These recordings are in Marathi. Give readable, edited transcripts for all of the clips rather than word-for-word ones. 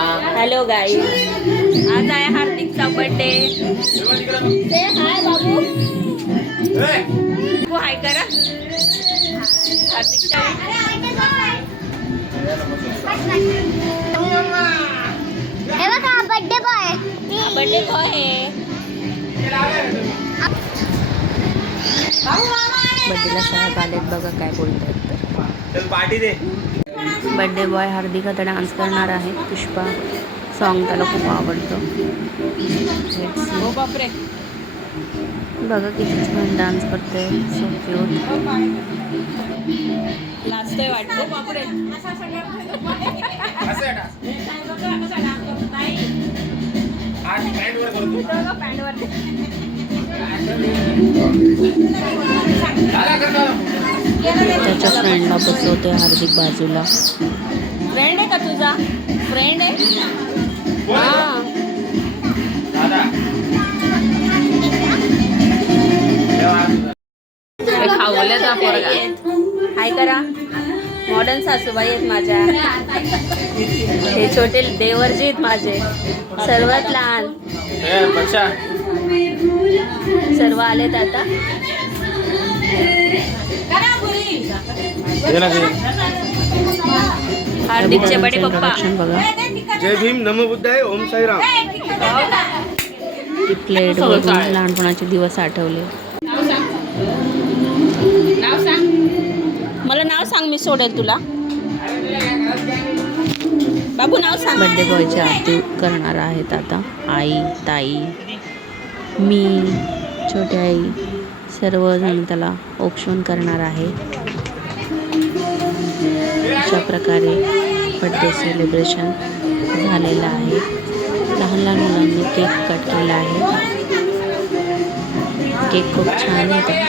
हॅलो गाईज, आज आहे हार्दिकचा बर्थडे. से हाय बाबू. तू हाय करा हार्दिकच्या. हे बघा बर्थडे बॉय. बर्थडे बॉय आहे. बर्थडेला साहेब आलेत बघा काय बोलतात तर. पार्टी दे. बर्थडे बॉय हार्दिक आता डान्स करणार आहे. पुष्पा सॉन्ग त्याला खूप आवडतं. बापरे, बघा किती छान डान्स करते. So cute. लाजतोय वाटतं. बापरे, त्याच्या फ्रेंडला बसवते हार्दिक बाजूला. फ्रेंड आहे का तुझा? फ्रेंड आहे. हां, खावल्याचा पोरगा. हाय करा. मॉडर्न सासूबाई आहेत माझ्या. हे छोटे देवरजी आहेत माझे. सर्वात लहान. सर्व आलेत आता. हार्दिकचे बडे पप्पा बघा. जय भीम, नमो बुद्धाय, ओम साईराम. प्लेट बघून लहानपणाचे दिवस आठवले. मला नाव सांग, मी सोडेल तुला. बाबू नाव सांग. बर्थडे बॉयची आरती करणार आहेत आता आई, ताई, मी, छोटी आई, सर्वजण त्याला औक्षण करणार आहे. अशा प्रकारे बर्थडे सेलिब्रेशन झालेलं आहे. लहान लहान मुलांनी केक कट केला आहे. केक खूप छान होता.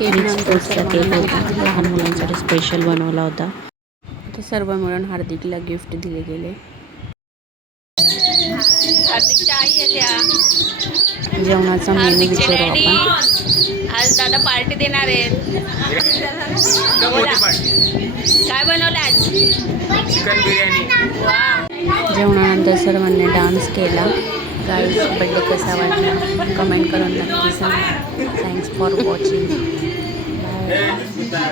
फ्रूट्सचा केक होता. लहान मुलांसाठी स्पेशल बनवला होता. ते सर्व मिळून हार्दिकला गिफ्ट दिले गेले. हार्दिकच्या आई आहे त्या. जेवणाचा मेनू विचारू आपण. आज दादा पार्टी देणार आहेत. काय बनवलं आज? चिकन बिर्याणी. वा. जेवणानंतर सर्वांनी डान्स केला. गाईज, बर्थडे कसा वाटला कमेंट करून नक्की सांगा. Thanks for watching. बाय.